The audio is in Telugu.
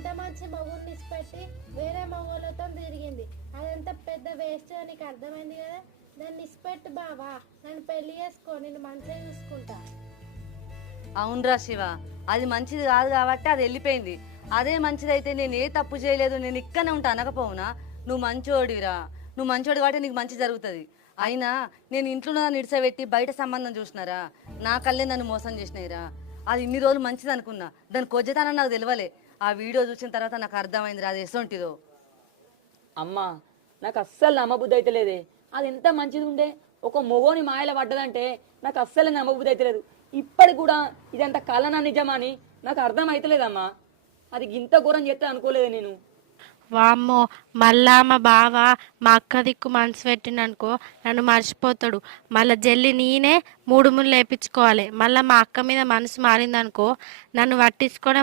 ఇంత మంచి మగుడిని ఇచ్చిపెట్టి వేరే మగవాళ్ళతో తిరిగింది. అదంతా పెద్ద వేస్ట్ అని నీకు అర్థమైంది కదా. దాన్ని ఇచ్చిపెట్టు బావా, నన్ను పెళ్లి చేసుకో, నేను మంచిగా చూసుకుంటా. అవునరా శివ, అది మంచిది కాదు కాబట్టి అది వెళ్ళిపోయింది. అదే మంచిదైతే నేను ఏ తప్పు చేయలేదు, నేను ఇక్కడనే ఉంటా అనకపోవునా? నువ్వు మంచోడిరా, నువ్వు మంచోడి కాబట్టి నీకు మంచి జరుగుతుంది. అయినా నేను ఇంట్లో నిడిసబెట్టి బయట సంబంధం చూసినారా, నా కళ్ళే నన్ను మోసం చేసినాయిరా. అది ఇన్ని రోజులు మంచిది అనుకున్నా, దాని కొజ్జతనం నాకు తెలియలే. ఆ వీడియో చూసిన తర్వాత నాకు అర్థమైందిరా అది ఎసొంటిదో. అమ్మా, నాకు అస్సలు నమ్మబుద్ధి అయితే లేదే. అది ఎంత మంచిది ఉండే, ఒక మొగోని మాయల పడ్డదంటే నాకు అస్సలు నమ్మబుద్ధి అయితే లేదు. ఇప్పటికి కూడా ఇదంతా కలనా నిజమా అని నాకు అర్థం అవుతలేదమ్మా. అది ఇంత ఘోరం చేస్తే అనుకోలేదు నేను. వామ్మో, మళ్ళా మా బావ మా అక్క దిక్కు మనసు పెట్టిండనుకో నన్ను మర్చిపోతాడు. మళ్ళీ జల్లి నేనే 3 ముళ్ళు వేయించుకోవాలి. మళ్ళీ మా అక్క మీద మనసు మారిందనుకో నన్ను పట్టించుకోనే